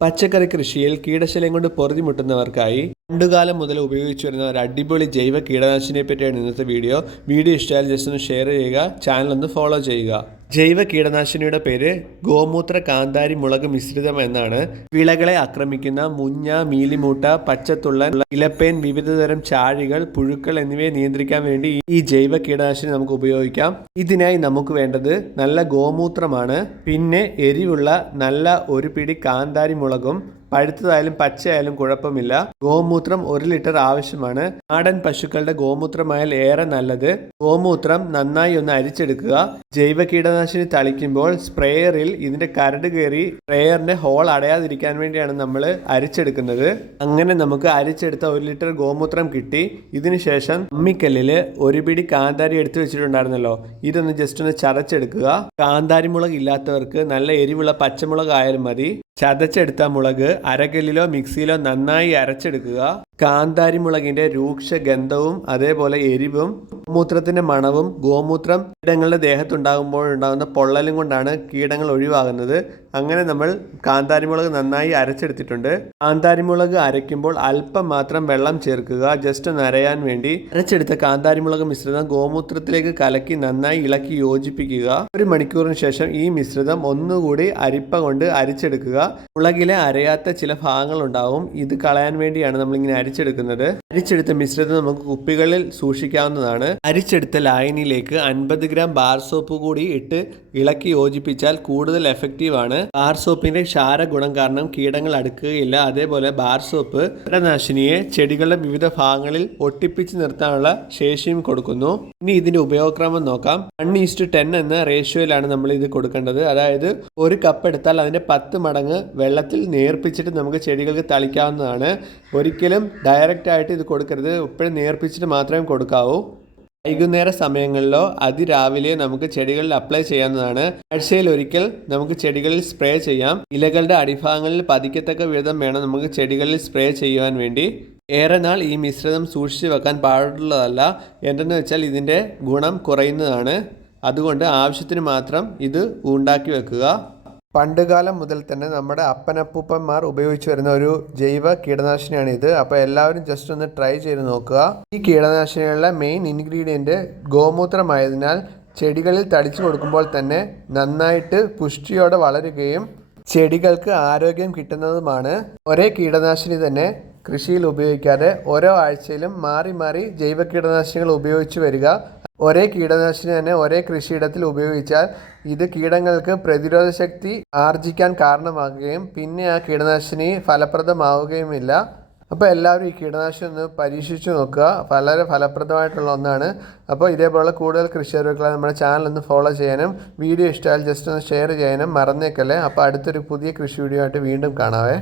പച്ചക്കറി കൃഷിയിൽ കീടശല്യം കൊണ്ട് പൊറുതിമുട്ടുന്നവർക്കായി പണ്ടുകാലം മുതൽ ഉപയോഗിച്ചു വരുന്ന ഒരു അടിപൊളി ജൈവ കീടനാശിനിയെ പറ്റിയാണ് ഇന്നത്തെ വീഡിയോ. വീഡിയോ ഇഷ്ടമായാൽ ജസ്റ്റ് ഒന്ന് ഷെയർ ചെയ്യുക ചാനൽ ഒന്ന് ഫോളോ ചെയ്യുക. ജൈവ കീടനാശിനിയുടെ പേര് ഗോമൂത്ര കാന്താരി മുളക് മിശ്രിതം എന്നാണ്. വിളകളെ ആക്രമിക്കുന്ന മുഞ്ഞ മീലിമൂട്ട പച്ചത്തുള്ളൻ ഇലപ്പേൻ വിവിധതരം ചാഴികൾ പുഴുക്കൾ എന്നിവയെ നിയന്ത്രിക്കാൻ വേണ്ടി ഈ ജൈവ കീടനാശിനി നമുക്ക് ഉപയോഗിക്കാം. ഇതിനായി നമുക്ക് വേണ്ടത് നല്ല ഗോമൂത്രമാണ്. പിന്നെ എരിവുള്ള നല്ല ഒരു പിടി കാന്താരി മുളകും പഴുത്തതായാലും പച്ചയായാലും കുഴപ്പമില്ല. ഗോമൂത്രം ഒരു ലിറ്റർ ആവശ്യമാണ്. നാടൻ പശുക്കളുടെ ഗോമൂത്രമായാൽ ഏറെ നല്ലത്. ഗോമൂത്രം നന്നായി ഒന്ന് അരിച്ചെടുക്കുക. ജൈവ കീടനാശിനി തളിക്കുമ്പോൾ സ്പ്രേയറിൽ ഇതിന്റെ കരട് കയറി സ്പ്രേയറിന്റെ ഹോൾ അടയാതിരിക്കാൻ വേണ്ടിയാണ് നമ്മൾ അരിച്ചെടുക്കുന്നത്. അങ്ങനെ നമുക്ക് അരിച്ചെടുത്ത ഒരു ലിറ്റർ ഗോമൂത്രം കിട്ടി. ഇതിനുശേഷം അമ്മിക്കല്ലിൽ ഒരു പിടി കാന്താരി എടുത്തു വെച്ചിട്ടുണ്ടായിരുന്നല്ലോ. ഇതൊന്ന് ജസ്റ്റ് ഒന്ന് ചതച്ചെടുക്കുക. കാന്താരി മുളക് ഇല്ലാത്തവർക്ക് നല്ല എരിവുള്ള പച്ചമുളക് ആയാലും മതി. ചതച്ചെടുത്ത മുളക് അരകല്ലിലോ മിക്സിയിലോ നന്നായി അരച്ചെടുക്കുക. കാന്താരി മുളകിന്റെ രൂക്ഷ ഗന്ധവും അതേപോലെ എരിവും മൂത്രത്തിന്റെ മണവും ഗോമൂത്രം കീടങ്ങളുടെ ദേഹത്തുണ്ടാകുമ്പോൾ ഉണ്ടാകുന്ന പൊള്ളലും കൊണ്ടാണ് കീടങ്ങൾ ഒഴിവാകുന്നത്. അങ്ങനെ നമ്മൾ കാന്താരിമുളക് നന്നായി അരച്ചെടുത്തിട്ടുണ്ട്. കാന്താരിമുളക് അരയ്ക്കുമ്പോൾ അല്പം മാത്രം വെള്ളം ചേർക്കുക. ജസ്റ്റ് ഒന്ന് അരയാൻ വേണ്ടി അരച്ചെടുത്ത കാന്താരിമുളക് മിശ്രിതം ഗോമൂത്രത്തിലേക്ക് കലക്കി നന്നായി ഇളക്കി യോജിപ്പിക്കുക. ഒരു മണിക്കൂറിന് ശേഷം ഈ മിശ്രിതം ഒന്നുകൂടി അരിപ്പ കൊണ്ട് അരിച്ചെടുക്കുക. മുളകിലെ അരയാത്ത ചില ഭാഗങ്ങൾ ഉണ്ടാവും ഇത് കളയാൻ വേണ്ടിയാണ് നമ്മളിങ്ങനെ അരിച്ചെടുക്കുന്നത്. അരിച്ചെടുത്ത മിശ്രിതം നമുക്ക് കുപ്പികളിൽ സൂക്ഷിക്കാവുന്നതാണ്. അരിച്ചെടുത്ത ലായനിയിലേക്ക് അൻപത് ഗ്രാം ബാർ സോപ്പ് കൂടി ഇട്ട് ഇളക്കി യോജിപ്പിച്ചാൽ കൂടുതൽ എഫക്റ്റീവ് ആണ്. ബാർ സോപ്പിന്റെ ക്ഷാര ഗുണം കാരണം കീടങ്ങൾ അടുക്കുകയില്ല. അതേപോലെ ബാർ സോപ്പ് കീടനാശിനിയെ ചെടികളുടെ വിവിധ ഭാഗങ്ങളിൽ ഒട്ടിപ്പിച്ച് നിർത്താനുള്ള ശേഷിയും കൊടുക്കുന്നു. ഇനി ഇതിന്റെ ഉപയോഗക്രമം നോക്കാം. വൺ ഈസ്റ്റ് ടെൻ എന്ന റേഷ്യോയിലാണ് നമ്മൾ ഇത് കൊടുക്കേണ്ടത്. അതായത് ഒരു കപ്പ് എടുത്താൽ അതിന്റെ പത്ത് മടങ്ങ് വെള്ളത്തിൽ നേർപ്പിച്ചിട്ട് നമുക്ക് ചെടികൾക്ക് തളിക്കാവുന്നതാണ്. ഒരിക്കലും ഡയറക്റ്റ് ആയിട്ട് ഇത് കൊടുക്കരുത്. ഇപ്പോഴും നേർപ്പിച്ചിട്ട് മാത്രമേ കൊടുക്കാവൂ. വൈകുന്നേര സമയങ്ങളിലോ അതിരാവിലെ നമുക്ക് ചെടികളിൽ അപ്ലൈ ചെയ്യാവുന്നതാണ്. ആഴ്ചയിൽ ഒരിക്കൽ നമുക്ക് ചെടികളിൽ സ്പ്രേ ചെയ്യാം. ഇലകളുടെ അടിഭാഗങ്ങളിൽ പതിക്കത്തക്ക വിധം വേണം നമുക്ക് ചെടികളിൽ സ്പ്രേ ചെയ്യുവാൻ വേണ്ടി. ഏറെ നാൾ ഈ മിശ്രിതം സൂക്ഷിച്ചു വെക്കാൻ പാടുള്ളതല്ല. എന്തെന്ന് വെച്ചാൽ ഇതിന്റെ ഗുണം കുറയുന്നതാണ്. അതുകൊണ്ട് ആവശ്യത്തിന് മാത്രം ഇത് ഉണ്ടാക്കി വെക്കുക. പണ്ടുകാലം മുതൽ തന്നെ നമ്മുടെ അപ്പനപ്പൂപ്പന്മാർ ഉപയോഗിച്ച് വരുന്ന ഒരു ജൈവ കീടനാശിനിയാണ് ഇത് അപ്പോൾ എല്ലാവരും ജസ്റ്റ് ഒന്ന് ട്രൈ ചെയ്ത് നോക്കുക. ഈ കീടനാശിനികളുടെ മെയിൻ ഇൻഗ്രീഡിയന്റ് ഗോമൂത്രമായതിനാൽ ചെടികളിൽ തടിച്ചു കൊടുക്കുമ്പോൾ തന്നെ നന്നായിട്ട് പുഷ്ടിയോടെ വളരുകയും ചെടികൾക്ക് ആരോഗ്യം കിട്ടുന്നതുമാണ്. ഒരേ കീടനാശിനി തന്നെ കൃഷിയിൽ ഉപയോഗിക്കാതെ ഓരോ ആഴ്ചയിലും മാറി മാറി ജൈവ കീടനാശിനികൾ ഉപയോഗിച്ച് വരിക. ഒരേ കീടനാശിനി തന്നെ ഒരേ കൃഷിയിടത്തിൽ ഉപയോഗിച്ചാൽ ഇത് കീടങ്ങൾക്ക് പ്രതിരോധ ശക്തി ആർജിക്കാൻ കാരണമാകുകയും പിന്നെ ആ കീടനാശിനി ഫലപ്രദമാവുകയുമില്ല. അപ്പോൾ എല്ലാവരും ഈ കീടനാശിനി ഒന്ന് പരീക്ഷിച്ച് നോക്കുക. വളരെ ഫലപ്രദമായിട്ടുള്ള ഒന്നാണ്. അപ്പോൾ ഇതേപോലെ കൂടുതൽ കൃഷി അറിവുകളെ നമ്മുടെ ചാനൽ ഒന്ന് ഫോളോ ചെയ്യാനും വീഡിയോ ഇഷ്ടമായാൽ ജസ്റ്റ് ഒന്ന് ഷെയർ ചെയ്യാനും മറന്നേക്കല്ലേ. അപ്പോൾ അടുത്തൊരു പുതിയ കൃഷി വീഡിയോ ആയിട്ട് വീണ്ടും കാണാവേ.